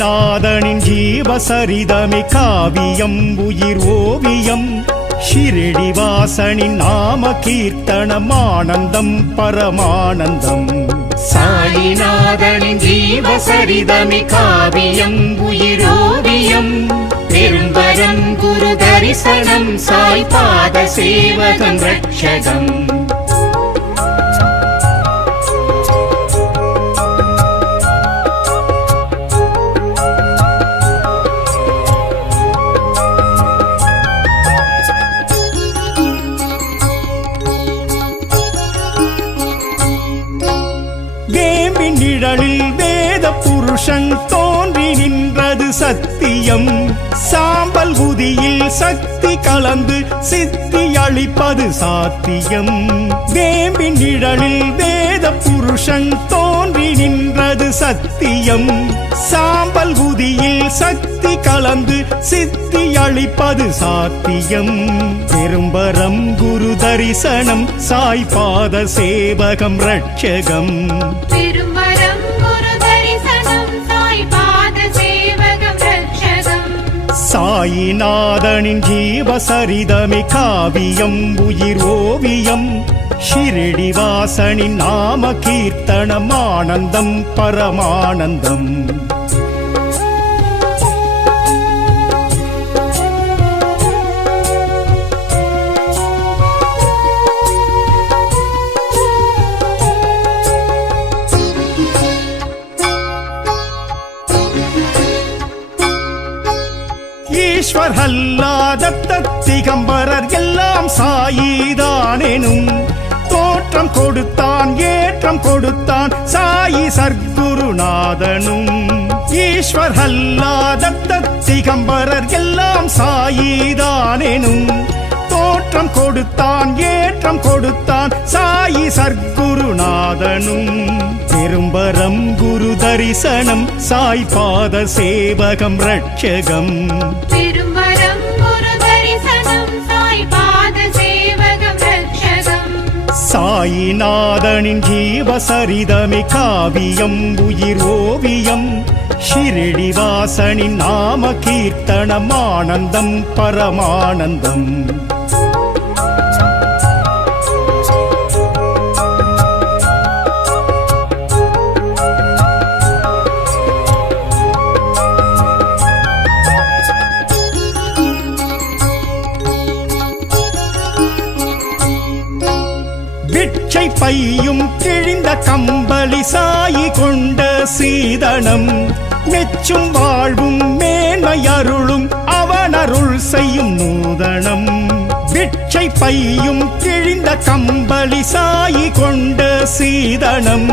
சாயிநாதனின் ஜீவசரிதமே காவியம் உயிர் ஓவியம் ஷிரடிவாசனின் நாம கீர்த்தனம் ஆனந்தம் பரமானந்தம் சாயிநாதனின் ஜீவசரிதமே காவியம் உயிர் ஓவியம் பெரும்பரம் குரு தரிசனம் சாய் பாத சேவகம் ரட்சகம் நிழலில் வேத புருஷன் தோன்றி நின்றது சத்தியம் சாம்பல் உதியில் சக்தி கலந்து சித்தி அளிப்பது சாத்தியம் வேம்பின் நிழலில் வேத புருஷன் தோன்றி நின்றது சத்தியம் சாம்பல் உதியில் சக்தி கலந்து சித்தி அளிப்பது சாத்தியம் பெரும்பரம் குரு தரிசனம் சாய் பாத சேவகம் ரட்சகம் சாயிநாதனின் ஜீவசரிதமே காவியம் உயிர் ஓவியம் ஷிரடிவாசனின் நாம கீர்த்தனம் ஆனந்தம் பரமானந்தம் ஈஸ்வர் அல்லாத திகம்பரர் எல்லாம் சாயிதானெனும் தோற்றம் கொடுத்தான் ஏற்றம் கொடுத்தான் சாயி சர்க்குருநாதனும் ஈஸ்வர் அல்லாத திகம்பரர் எல்லாம் சாயிதானெனும் தோற்றம் கொடுத்தான் ஏற்றம் கொடுத்தான் சாயி சர்க்குருநாதனும் பெரும்பரம் குரு தரிசனம் சாய் பாத சேவகம் ரட்சகம் பெரும்பரம் குரு தரிசனம் சாய் பாத சேவகம் ரட்சகம் சாயிநாதனின் ஜீவசரிதமே காவியம் உயிர் ஓவியம் ஷிரடிவாசனின் நாம கீர்த்தனம் ஆனந்தம் பரமானந்தம் பிட்சை பையும் கிழிந்த கம்பளி சாயி கொண்ட சீதனம் மெச்சும் வாழ்வும் மேன்மை அருளும் அவனருள் செய்யும் நூதனம் பிட்சை பையும் கிழிந்த கம்பளி சாயி கொண்ட சீதனம்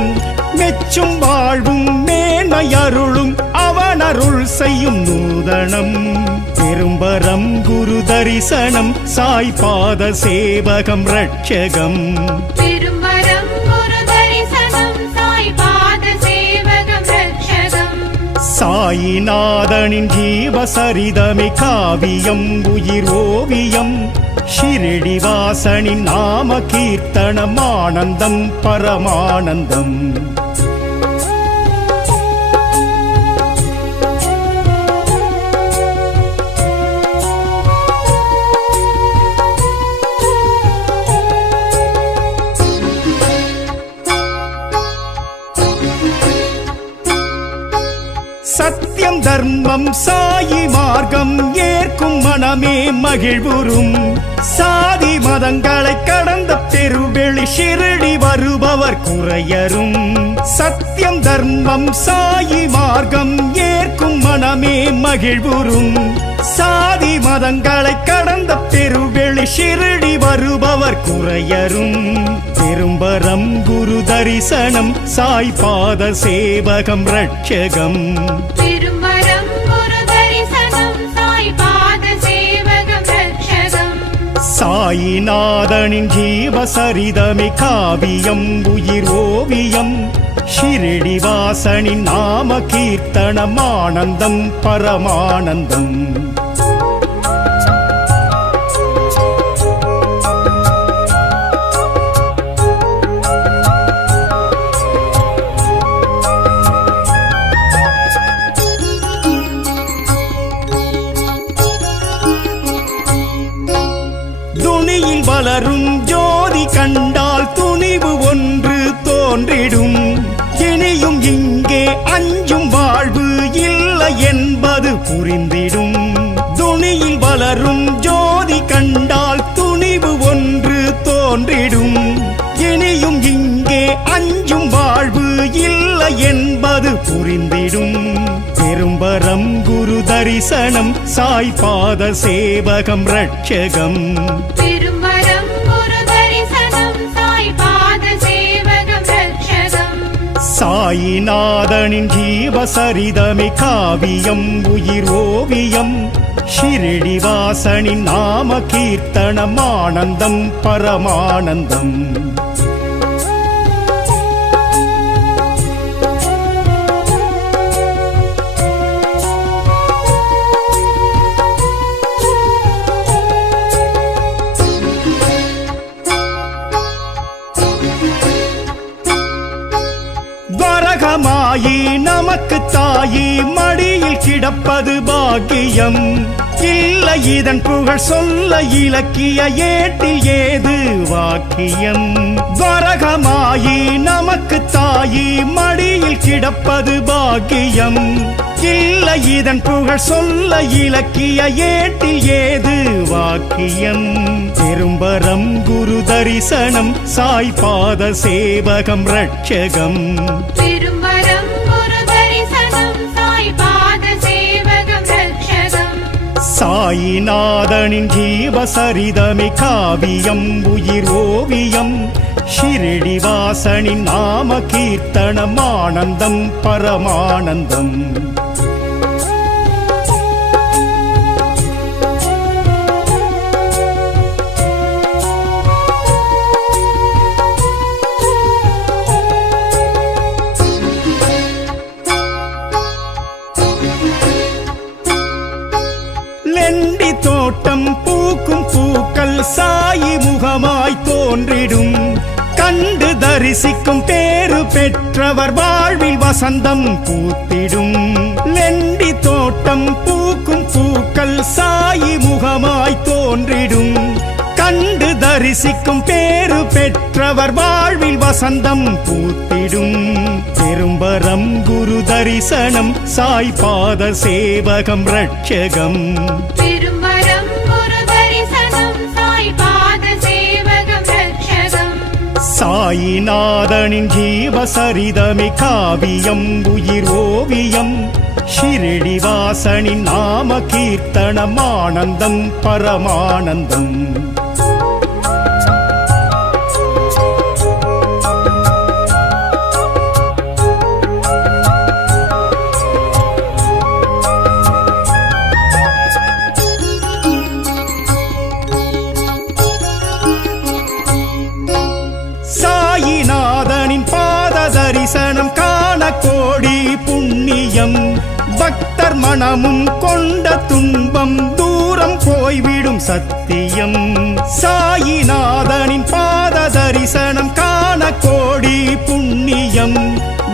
மெச்சும் வாழ்வும் மேன்மை அருளும் அவனருள் செய்யும் நூதனம் பெரும்பரம் குரு தரிசனம் சாய் பாத சேவகம் ரட்சகம் பெரும்பரம் குரு தரிசனம் சாய் பாத சேவகம் ரட்சகம் சாயிநாதனின் ஜீவசரிதமே காவியம் உயிர் ஓவியம் ஷிரடிவாசனின் நாம கீர்த்தனம் ஆனந்தம் பரமானந்தம் சத்தியம் தர்மம் சாயி மார்க்கம் ஏற்கும் மனமே மகிழ்வுறும் சாதி மதங்களை கடந்த பெருவெளி ஷிரடி வருபவர் குறையரும் சத்தியம் தர்மம் சாயி மார்க்கம் ஏற்கும் மனமே மகிழ்வுறும் சாதி மதங்களை கடந்த பெருவெளி ஷிரடி வருபவர் குறையரும் பெரும்பரம் குரு தரிசனம் சாய் பாத சேவகம் ரட்சகம் பெரும்பரம் குரு தரிசனம் சாய் பாத சேவகம் ரட்சகம் சாயிநாதனின் ஜீவசரிதமே காவியம் உயிர் ஓவியம் ஷிரடிவாசனின் நாம கீர்த்தனம் ஆனந்தம் பரமானந்தம் தோன்றிடும் இனியும் இங்கே அஞ்சும் வாழ்வு இல்லை என்பது புரிந்திடும் துணியில் வளரும் ஜோதி கண்டால் துணிவு ஒன்று தோன்றிடும் இனியும் இங்கே அஞ்சும் வாழ்வு இல்லை என்பது புரிந்திடும் பெரும்பரம் குரு தரிசனம் சாய்பாத சேவகம் ரட்சகம் திருமரம் குரு தரிசனம் சாய்பாத சேவகம் ரட்சகம் சாயிநாதனின் ஜீவசரிதமே காவியம் உயிர் ஓவியம் ஷிரடிவாசனின் நாம கீர்த்தனம் ஆனந்தம் பரமானந்தம் வரகமாயி நமக்கு தாயி மடியில் கிடப்பது பாக்கியம் இல்லை இதன் புகழ் சொல்ல இலக்கிய ஏட்டில் ஏது வாக்கியம் வரகமாயி நமக்கு தாயி மடியில் கிடப்பது பாக்கியம் இல்லை இதன் புகழ் சொல்ல இலக்கிய ஏட்டில் ஏது வாக்கியம் பெரும்பரம் குரு தரிசனம் சாய்பாத சேவகம் ரட்சகம் திருமரம் குரு தரிசனம் சாய்பாத சேவகம் ரட்சகம் சாயிநாதனின் ஜீவசரிதமே காவியம் உயிர் ஓவியம் ஷிரடிவாசனின் நாம கீர்த்தனம் ஆனந்தம் பரமானந்தம் லெண்டி தோட்டம் பூக்கும் பூக்கள் சாயி முகமாய் தோன்றிடும் கண்டு தரிசிக்கும் பேறு பெற்றவர் வாழ்வில் வசந்தம் பூத்திடும் லெண்டி தோட்டம் பூக்கும் பூக்கள் சாயி முகமாய் தோன்றிடும் கண்டு தரிசிக்கும் பேறு பெற்றவர் வாழ்வில் வசந்தம் பூத்திடும் பெரும்பரம் குரு தரிசனம் சாய்பாத சேவகம் ரட்சகம் திருமரம் குரு தரிசனம் சாய்பாத சேவகம் ரட்சகம் சாயிநாதனின் ஜீவசரிதமே காவியம் உயிர் ஓவியம் ஷிரடிவாசனின் நாம கீர்த்தனம் ஆனந்தம் பரமானந்தம் சாயிநாதனின் பாத தரிசனம் காண கோடி புண்ணியம் பக்தர் மனமும் கொண்ட துன்பம் தூரம் போய்விடும் சத்தியம் சாயிநாதனின் பாத தரிசனம் காண கோடி புண்ணியம்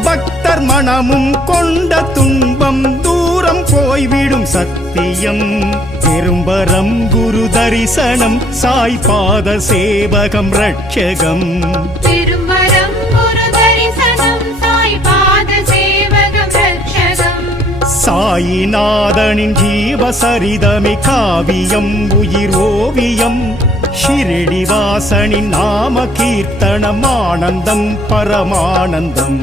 பக்தர் மனமும் கொண்ட துன்பம் தூரம் போய்விடும் சத்தியம் பெரும்பரம் குரு தரிசனம் சாய்பாத சேவகம் ரட்சகம் திருமரம் குரு தரிசனம் சாய்பாத சேவகம் ரட்சகம் சாயிநாதனின் ஜீவசரிதமே காவியம் உயிர் ஓவியம் ஷிரடிவாசனின் நாம கீர்த்தனம் ஆனந்தம் பரமானந்தம்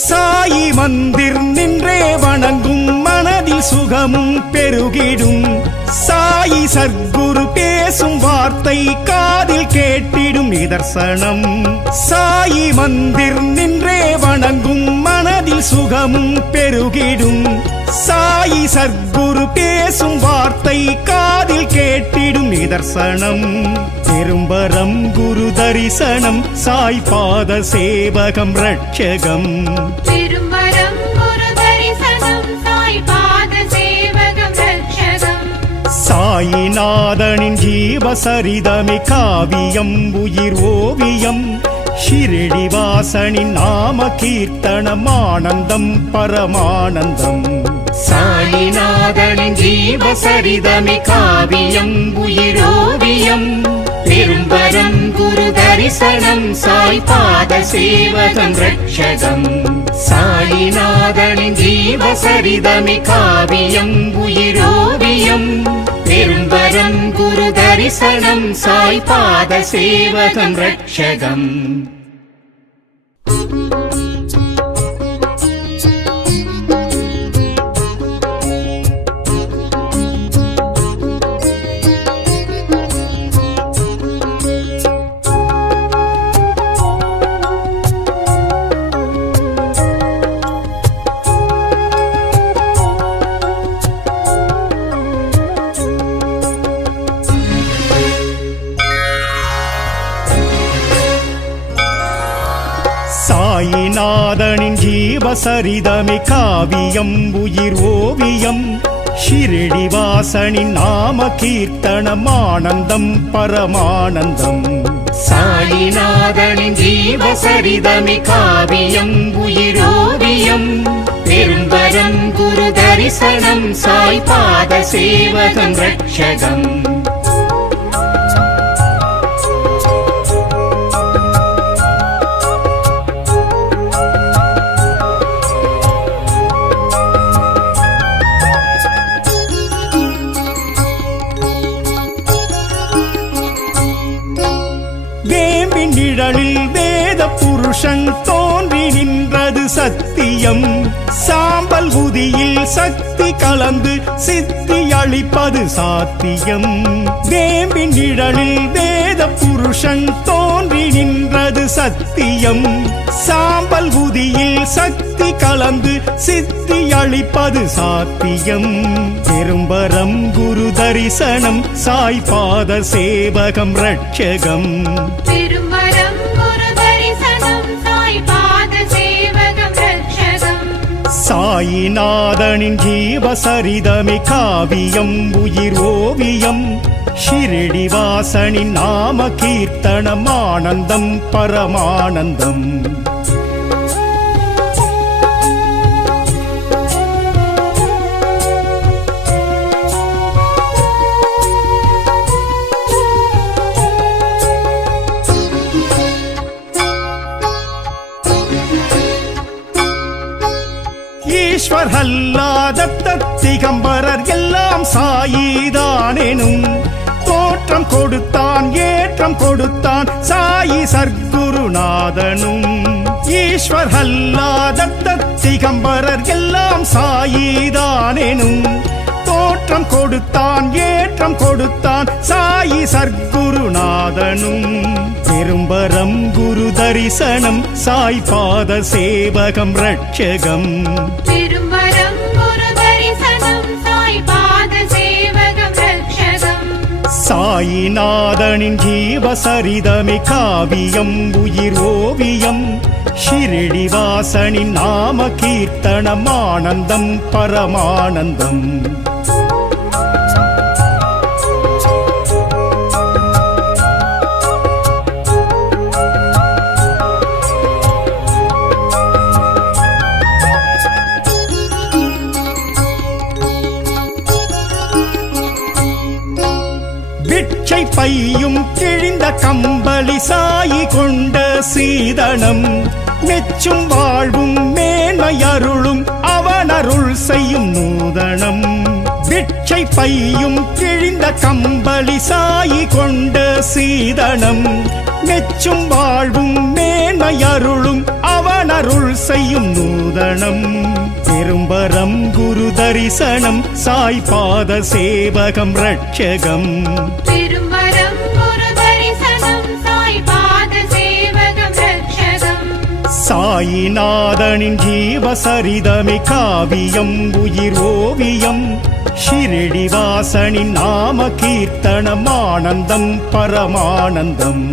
சாயி மந்திர் நின்றே வணங்கும் மனதில் சுகமும் பெருகிடும் சாயி சர்க்குரு பேசும் வார்த்தை காதில் கேட்டிடும் நிதர்சனம் சாயி மந்திர் நின்றே வணங்கும் மனதில் சுகமும் பெருகிடும் சாயி சர்க்குரு பேசும் வார்த்தை காதில் கேட்டிடும் நிதர்சனம் பெரும்பரம் குரு தரிசனம் சாய்பாத சேவகம் ரட்சகம் திருமரம் குரு தரிசனம் சாய்பாத சேவகம் ரட்சகம் சாயிநாதனின் ஜீவசரிதமே காவியம் உயிர் ஓவியம் ஷிரடிவாசனின் நாம கீர்த்தனம் ஆனந்தம் பரமானந்தம் சாயிநாதனின் ஜீவசரிதமே காவியம் உயிரோவியம் பெரும்பரம் குரு தரிசனம் சாய் பாத சேவகம் ரட்சகம் சாயிநாதனின் ஜீவசரிதமே காவியம் உயிரோவியம் பெரும்பரம் குரு தரிசனம் சாய் பாத சேவகம் ரட்சகம் சாயிநாதனின் ஜீவசரிதமே காவியம் உயிர் ஓவியம் ஷிரடிவாசனின் நாம கீர்த்தனம் ஆனந்தம் பரமானந்தம் சாயிநாதனின் ஜீவசரிதமே காவியம் உயிரோவியம் பெரும்பரம் குரு தரிசனம் சாய் பாத சேவகம் ரட்சகம் நிழலில் வேத புருஷன் தோன்றி நின்றது சத்தியம் சாம்பல் உதியில் சக்தி கலந்து சித்தி அளிப்பது சாத்தியம் வேம்பின் நிழலில் வேத புருஷன் தோன்றி நின்றது சத்தியம் சாம்பல் உதியில் சக்தி கலந்து சித்தி அளிப்பது சாத்தியம் பெரும்பரம் குரு தரிசனம் சாய் பாத சேவகம் ரட்சகம் திருமரம் குரு தரிசனம் சாய் பாத சேவகம் ரட்சகம் சாயிநாதனின் ஜீவசரிதமே காவியம் உயிர் ஓவியம் ஷிரடிவாசனின் நாம கீர்த்தனம் ஆனந்தம் பரமானந்தம் ஈஸ்வர் அல்லாத திகம்பரர் எல்லாம் சாயிதானெனும் தோற்றம் கொடுத்தான் ஏற்றம் கொடுத்தான் சாயி சர்க்குருநாதனும் ஈஸ்வர் அல்லாத திகம்பரர் எல்லாம் சாயிதானெனும் தோற்றம் கொடுத்தான் ஏற்றம் கொடுத்தான் சாயி சர்க்குருநாதனும் பெரும்பரம் குரு தரிசனம் சாய் பாத சேவகம் ரட்சகம் திருமரம் குரு தரிசனம் சாய் பாத சேவகம் ரட்சகம் சாயிநாதனின் ஜீவசரிதமே காவியம் உயிர் ஓவியம் ஷிரடிவாசனின் நாம கீர்த்தனம் ஆனந்தம் பரமானந்தம் பிட்சை பையும் கிழிந்த கம்பளி சாயி கொண்ட சீதனம் மெச்சும் வாழ்வும் மேன்மையருளும் அவனருள் செய்யும் நூதனம் பிட்சை பையும் கிழிந்த கம்பளி சாயி கொண்ட சீதனம் மெச்சும் வாழ்வும் மேன்மையருளும் அவனருள் செய்யும் நூதனம் பெரும்பரம் குரு தரிசனம் சாய் பாத சேவகம் ரட்சகம் திருமரம் குரு தரிசனம் சாய் பாத சேவகம் ரட்சகம் சாயிநாதனின் ஜீவசரிதமே காவியம் உயிர் ஓவியம் ஷிரடிவாசனின் நாம கீர்த்தனம் ஆனந்தம் பரமானந்தம்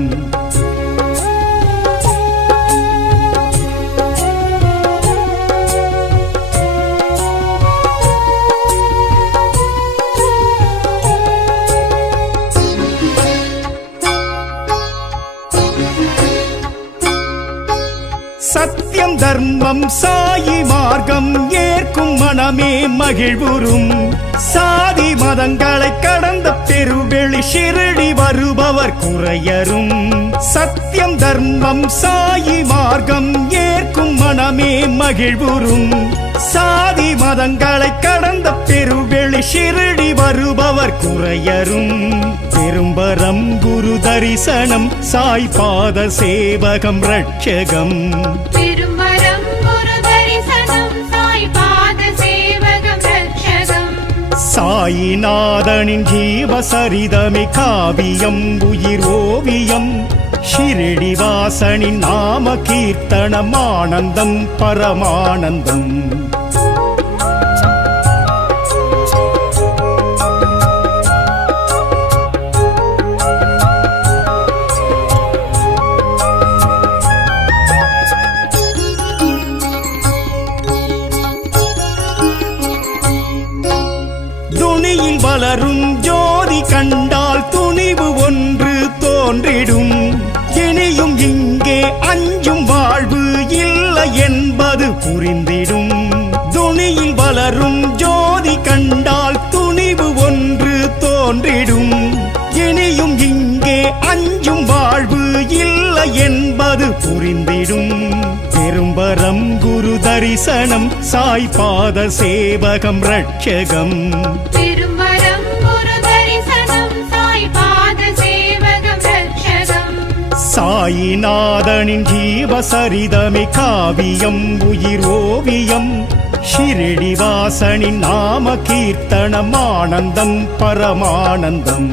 சத்தியம் தர்மம் சாயி மார்க்கம் ஏற்கும் மனமே மகிழ்வுறும் சாதி மதங்களை கடந்த பெருவெளி ஷிரடி வருபவர் குறையரும் சத்தியம் தர்மம் சாயி மார்க்கம் ஏற்கும் மனமே மகிழ்வுறும் சாதி மதங்களை கடந்த பெருவெளி ஷிரடி வருபவர் குறையரும் பெரும்பரம் குரு தரிசனம் சாய் பாத சேவகம் ரட்சகம் பெரும்பரம் குரு தரிசனம் சாய் பாத சேவகம் ரட்சகம் சாயிநாதனின் ஜீவசரிதமே காவியம் உயிர் ஓவியம் ஷிரடி வாசனின் நாம கீர்த்தனம் ஆனந்தம் பரமானந்தம் துணியில் வளரும் ஜோதி கண்டால் துணிவு ஒன்று தோன்றிடும் இனியும் இங்கே அஞ்சும் வாழ்வு இல்லை என்பது புரிந்திடும் துணியில் வளரும் ஜோதி கண்டால் துணிவு ஒன்று தோன்றிடும் இனியும் இங்கே அஞ்சும் வாழ்வு இல்லை என்பது புரிந்திடும் பெரும்பரம் குரு தரிசனம் சாய் பாத சேவகம் ரட்சகம் பெரும்பரம் குரு தரிசனம் சாய் பாத சேவகம் ரட்சகம் சாயிநாதனின் ஜீவசரிதமே காவியம் உயிர் ஓவியம் ஷிரடி வாசனின் நாம கீர்த்தனம் ஆனந்தம் பரமானந்தம்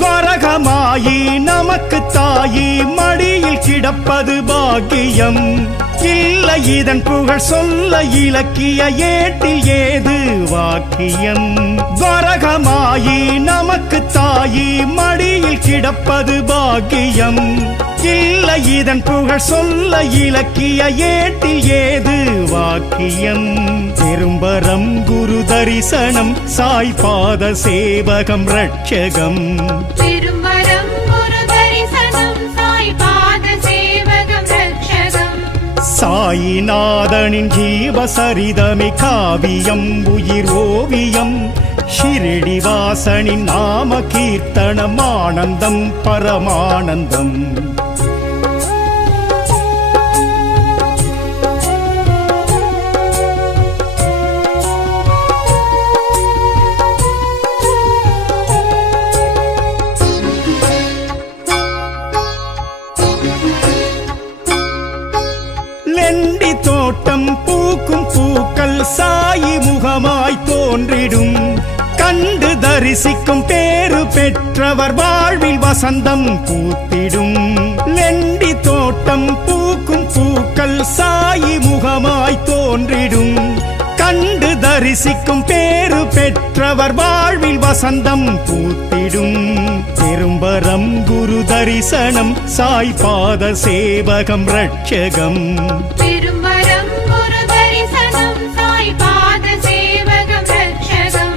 வரகமாயி நமக்கு தாயி மடியில் கிடப்பது பாக்கியம் இல்லை இதன் புகழ் சொல்ல இலக்கிய ஏட்டில் ஏது வாக்கியம் வரகமாயி நமக்கு தாயி மடியில் கிடப்பது பாக்கியம் இல்லை இதன் புகழ் சொல்ல இலக்கிய ஏட்டில் ஏது வாக்கியம் பெரும்பரம் குரு தரிசனம் சாய் பாத சேவகம் ரட்சகம் பெரும்பரம் குரு தரிசனம் சாய் பாத சேவகம் ரட்சகம் சாயிநாதனின் ஜீவசரிதமே காவியம் உயிர் ஓவியம் ஷிரடி வாசனின் நாம கீர்த்தனம் ஆனந்தம் பரமானந்தம் லெண்டி தோட்டம் பூக்கும் பூக்கள் சாயி முகமாய் தோன்றிடும் கண்டு தரிசிக்கும் பேரு பெற்றவர் வாழ்வில் வசந்தம் பூத்திடும் லெண்டி தோட்டம் பூக்கும் பூக்கள் சாயி முகமாய் தோன்றிடும் கண்டு தரிசிக்கும் பேரு பெற்றவர் வாழ்வில் வசந்தம் பூத்திடும் பெரும்பரம் குரு தரிசனம் சாய் பாத சேவகம் ரட்சகம் பெரும்பரம் குரு தரிசனம் சாய் பாத சேவகம் ரட்சகம்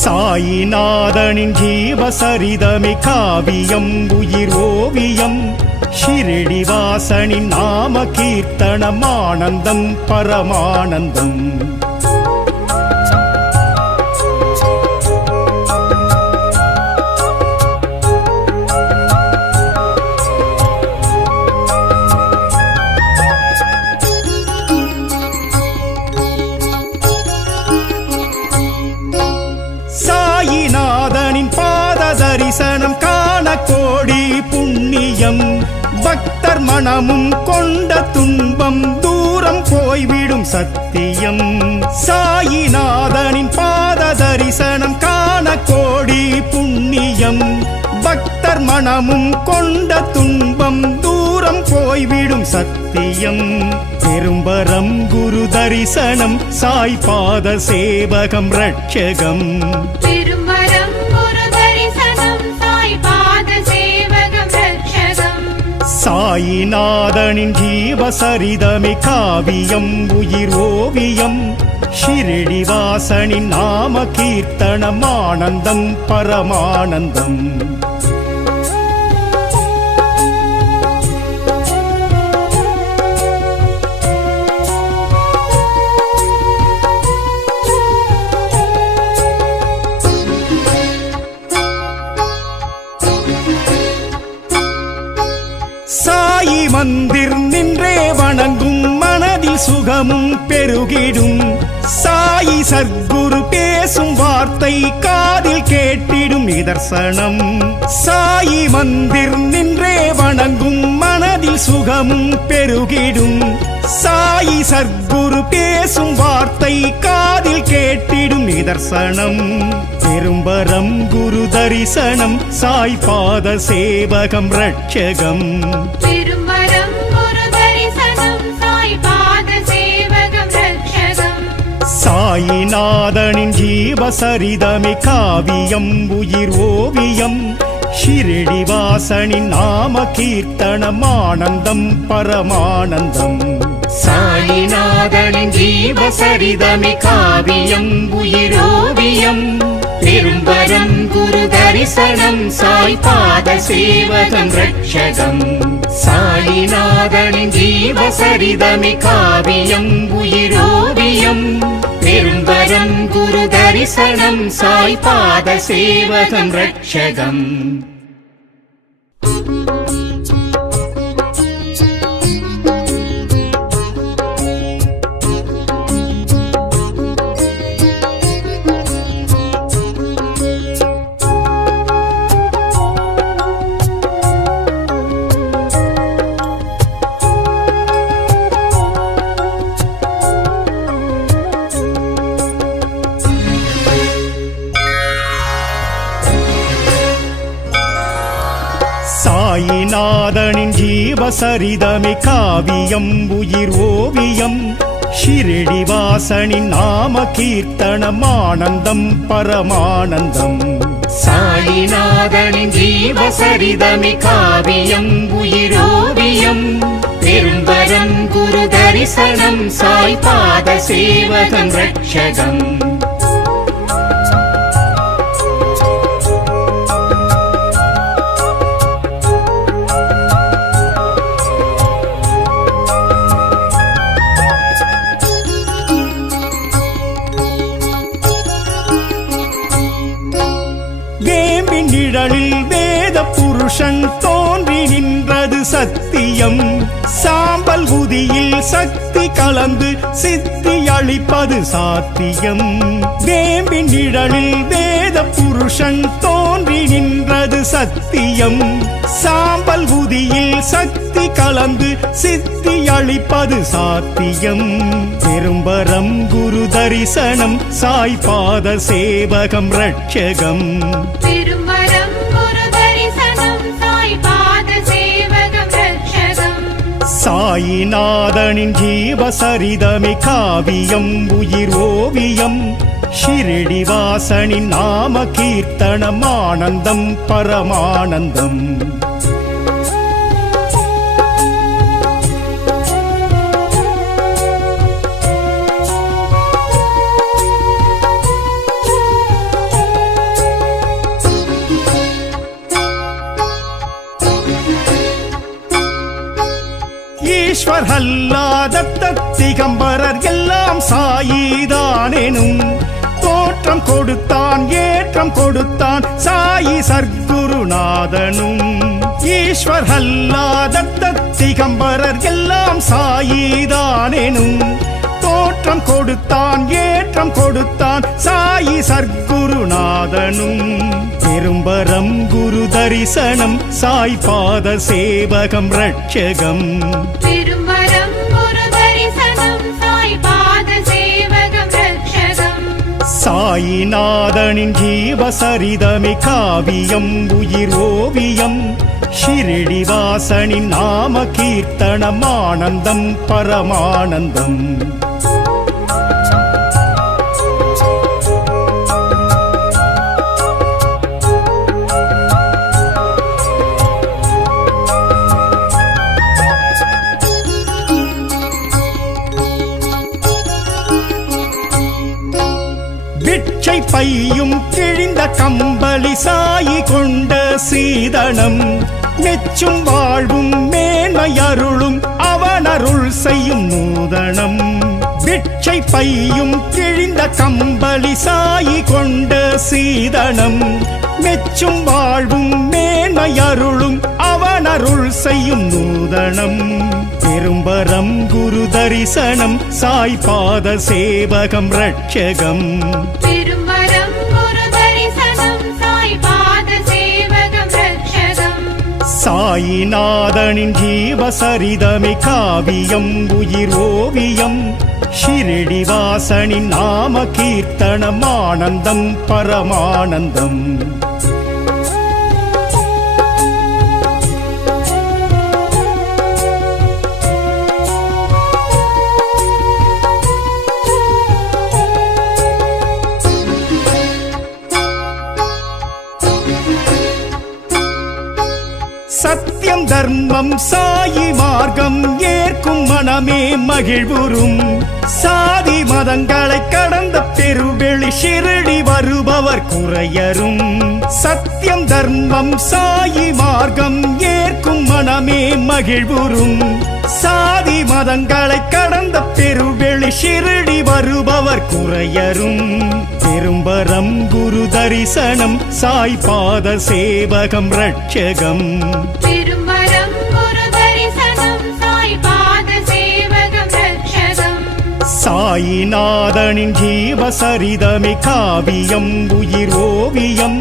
சாயிநாதனின் ஜீவசரிதமே காவியம் உயிர் ஓவியம் ஷிரடி வாசனின் நாம கீர்த்தனம் ஆனந்தம் பரமானந்தம் சாயிநாதனின் பாத தரிசனம் காண கோடி புண்ணியம் பக்தர் மனமும் கொண்ட துன்பம் தூரம் போய்விடும் சத்தியம் சாயிநாதனின் பாத தரிசனம் காண கோடி புண்ணியம் பக்தர் மனமும் கொண்ட துன்பம் தூரம் போய்விடும் சத்தியம் பெரும்பரம் குரு தரிசனம் சாய் பாத சேவகம் ரட்சகம் பெரும்பரம் குரு தரிசனம் சாய் பாத சேவகம் ரட்சகம் சாயிநாதனின் ஜீவசரிதமே காவியம் உயிர் ஓவியம் ஷிரடிவாசனின் நாம கீர்த்தனம் ஆனந்தம் பரமானந்தம் சாயி மந்திர் நின்றே வணங்கும் மனதில் சுகமும் பெருகிடும் சாயி சர்க்குரு பேசும் வார்த்தை காதில் கேட்டிடும் நிதர்சனம் சாயி மந்திர் நின்றே வணங்கும் மனதில் சுகமும் பெருகிடும் சாயி சர்க்குரு பேசும் வார்த்தை காதில் கேட்டிடும் நிதர்சனம் பெரும்பரம் குரு தரிசனம் சாய் பாத சேவகம் ரட்சகம் பெரும்பரம் குரு தரிசனம் சாய் பாத சேவகம் ரட்சகம் சாயிநாதனின் ஜீவசரிதமே காவியம் உயிர் ஓவியம் ஷிரடிவாசனின் நாம கீர்த்தனம் ஆனந்தம் பரமானந்தம் சாயிநாதனின் ஜீவசரிதமே காவியம் உயிரோவியம் பெரும்பரம் குரு தரிசனம் சாய் பாத சேவகம் ரட்சகம் சாயிநாதனின் ஜீவசரிதமே காவியம் உயிரோவியம் பெரும்பரம் குரு தரிசனம் சாய் பாத சேவகம் ரட்சகம் சாயிநாதனின் ஜீவசரிதமே காவியம் உயிர் ஓவியம் ஷிரடிவாசனின் நாம கீர்த்தனம் ஆனந்தம் பரமானந்தம் சாயிநாதனின் ஜீவசரிதமே காவியம் உயிரோவியம் பெரும்பரம் குரு தரிசனம் சாய் பாத சேவகம் ரட்சகம் நிழலில் வேத புருஷன் தோன்றி நின்றது சத்தியம் சாம்பல் உதியில் சக்தி கலந்து சித்தி அளிப்பது சாத்தியம் வேம்பின் நிழலில் வேத புருஷன் தோன்றி நின்றது சத்தியம் சாம்பல் உதியில் சக்தி கலந்து சித்தி அளிப்பது சாத்தியம் பெரும்பரம் குரு தரிசனம் சாய் பாத சேவகம் ரட்சகம் பெரும்பரம் குரு தரிசனம் சாய் பாத சேவகம் ரட்சகம் சாயிநாதனின் ஜீவசரிதமே காவியம் உயிர் ஓவியம் ஷிரடிவாசனின் நாம கீர்த்தனம் ஆனந்தம் பரமானந்தம் ஈஸ்வர் அல்லாத திகம்பரர் எல்லாம் சாயிதானெனும் தோற்றம் கொடுத்தான் ஏற்றம் கொடுத்தான் சாயி சர்க்குருநாதனும் ஈஸ்வர் அல்லாத திகம்பரர் எல்லாம் சாயிதானெனும் தோற்றம் கொடுத்தான் ஏற்றம் கொடுத்தான் சாயி சர்க்குருநாதனும் பெரும்பரம் குரு தரிசனம் சாய் பாத சேவகம் ரட்சகம் பெரும்பரம் குரு தரிசனம் சாய் பாத சேவகம் ரட்சகம் சாயிநாதனின் ஜீவசரிதமே காவியம் உயிர் ஓவியம் ஷிரடிவாசனின் நாம கீர்த்தனம் ஆனந்தம் பரமானந்தம் கம்பளி சாயி கொண்ட சீதனம் மெச்சும் வாழ்வும் மேன்மை அருளும் அவனருள் செய்யும் நூதனம் பிட்சை பையும் கிழிந்த கம்பளி சாயி கொண்ட சீதனம் மெச்சும் வாழ்வும் மேன்மை அருளும் அவனருள் செய்யும் நூதனம் பெரும்பரம் குரு தரிசனம் சாய் பாத சேவகம் ரட்சகம் பெரும்பரம் குரு தரிசனம் சாய் பாத சேவகம் ரட்சகம் சாயிநாதனின் ஜீவசரிதமே காவியம் உயிர் ஓவியம் ஷிரடிவாசனின் நாம கீர்த்தனம் ஆனந்தம் பரமானந்தம் சத்தியம் தர்மம் சாயி மார்க்கம் ஏற்கும் மனமே மகிழ்வுறும் சாதி மதங்களை கடந்த பெருவெளி ஷிரடி வருபவர் குறையரும் சத்தியம் தர்மம் சாயி மார்க்கம் ஏற்கும் மனமே மகிழ்வுறும் சாதி மதங்களை கடந்த பெருவெளி ஷிரடி வருபவர் குறையரும் பெரும்பரம் குரு தரிசனம் சாய் பாத சேவகம் ரட்சகம் பெரும்பரம் குரு தரிசனம் சாய் பாத சேவகம் ரட்சகம் சாயிநாதனின் ஜீவசரிதமே காவியம் உயிர் ஓவியம்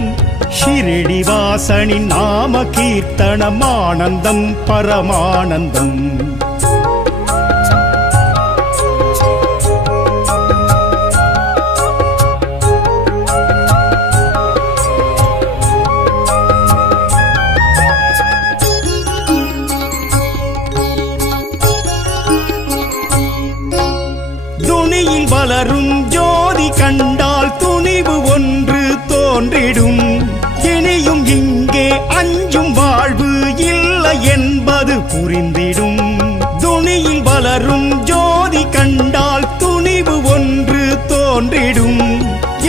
ஷிரடிவாசனின் நாம கீர்த்தனம் ஆனந்தம் பரமானந்தம் துணியில் வளரும் ஜோதி கண்டால் துணிவு ஒன்று தோன்றிடும் இனியும் இங்கே அஞ்சும் வாழ்வு இல்லை என்பது புரிந்திடும் துணியில் வளரும் ஜோதி கண்டால் துணிவு ஒன்று தோன்றிடும்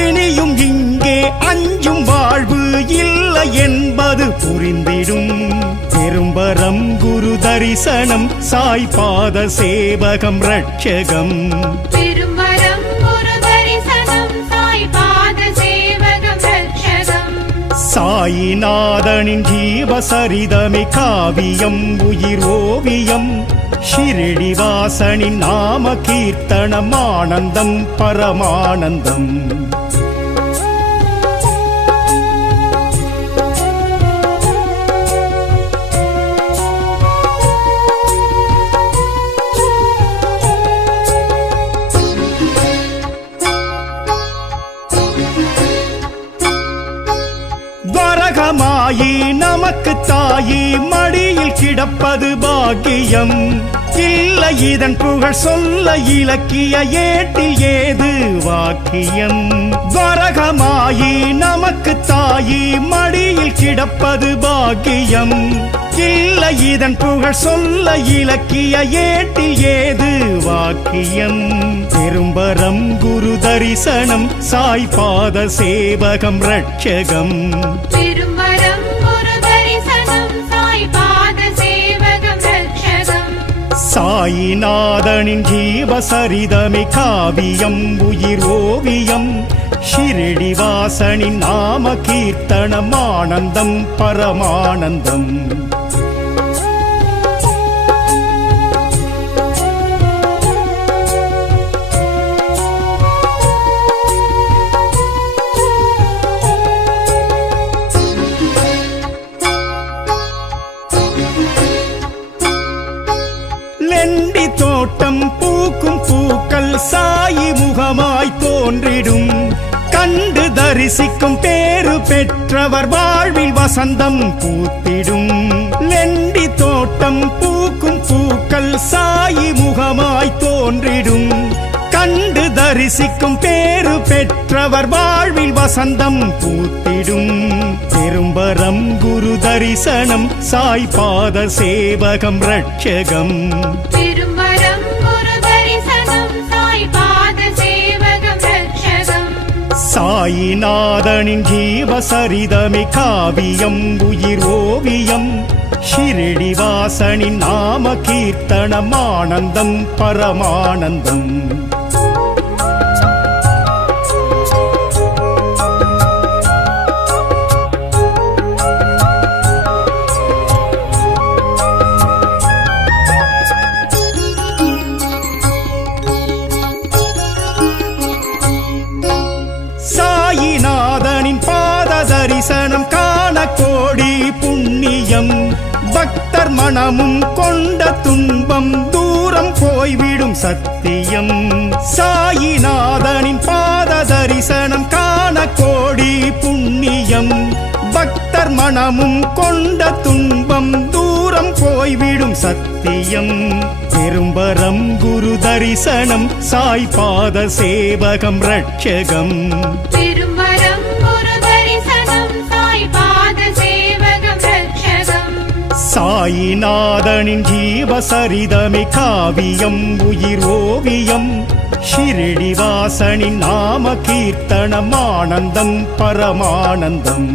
இனியும் இங்கே அஞ்சும் வாழ்வு இல்லை என்பது புரிந்திடும் பெரும்பரம் குரு தரிசனம் சாய் பாத சேவகம் ரட்சகம் பெரும்பரம் குரு தரிசனம் சாய் பாத சேவகம் ரட்சகம் சாயிநாதனின் ஜீவசரிதமே காவியம் உயிர் ஓவியம் ஷிரடிவாசனின் நாம கீர்த்தனம் ஆனந்தம் பரமானந்தம் வரகமாயி நமக்கு தாயி மடியில் கிடப்பது பாக்கியம் இல்லை இதன் புகழ் சொல்ல இலக்கிய ஏட்டில் ஏது வாக்கியம் வரகமாயி நமக்கு தாயி மடியில் கிடப்பது பாக்கியம் இல்லை இதன் புகழ் சொல்ல இலக்கிய ஏட்டில் ஏது வாக்கியம் பெரும்பரம் குரு தரிசனம் சாய் பாத சேவகம் ரட்சகம் பெரும்பரம் குரு தரிசனம் சாய் பாத சேவகம் ரட்சகம் சாயிநாதனின் ஜீவசரிதமே காவியம் உயிர் ஓவியம் ஷிரடிவாசனின் நாம கீர்த்தனம் ஆனந்தம் பரமானந்தம் லெண்டி தோட்டம் பூக்கும் பூக்கள் சாயி முகமாய் தோன்றிடும் கண்டு தரிசிக்கும் பேரு பெற்றவர் வாழ்வில் வசந்தம் பூத்திடும் லெண்டி தோட்டம் பூக்கும் பூக்கள் சாயி முகமாய் தோன்றிடும் கண்டு தரிசிக்கும் பேரு பெற்றவர் வாழ்வில் வசந்தம் பூத்திடும் பெரும்பரம் குரு தரிசனம் சாய் பாத சேவகம் ரட்சகம் பெரும்பரம் குரு தரிசனம் சாய் பாத சேவகம் ரட்சகம் சாயிநாதனின் ஜீவசரிதமே காவியம் உயிர் ஓவியம் ஷிரடிவாசனின் நாம கீர்த்தனம் ஆனந்தம் பரமானந்தம் சாயிநாதனின் பாத தரிசனம் காண கோடி புண்ணியம் பக்தர் மனமும் கொண்ட துன்பம் தூரம் போய்விடும் சத்தியம் சாயிநாதனின் பாத தரிசனம் காண கோடி புண்ணியம் பக்தர் மனமும் கொண்ட துன்பம் தூரம் போய்விடும் சத்தியம் பெரும்பரம் குரு தரிசனம் சாய் பாத சேவகம் ரட்சகம் திருமரம் குரு தரிசனம் சாய் பாத சேவகம் ரட்சகம் சாயிநாதனின் ஜீவசரிதமே காவியம் உயிர் ஓவியம் ஷிரடிவாசனின் நாம கீர்த்தனம் ஆனந்தம் பரமானந்தம்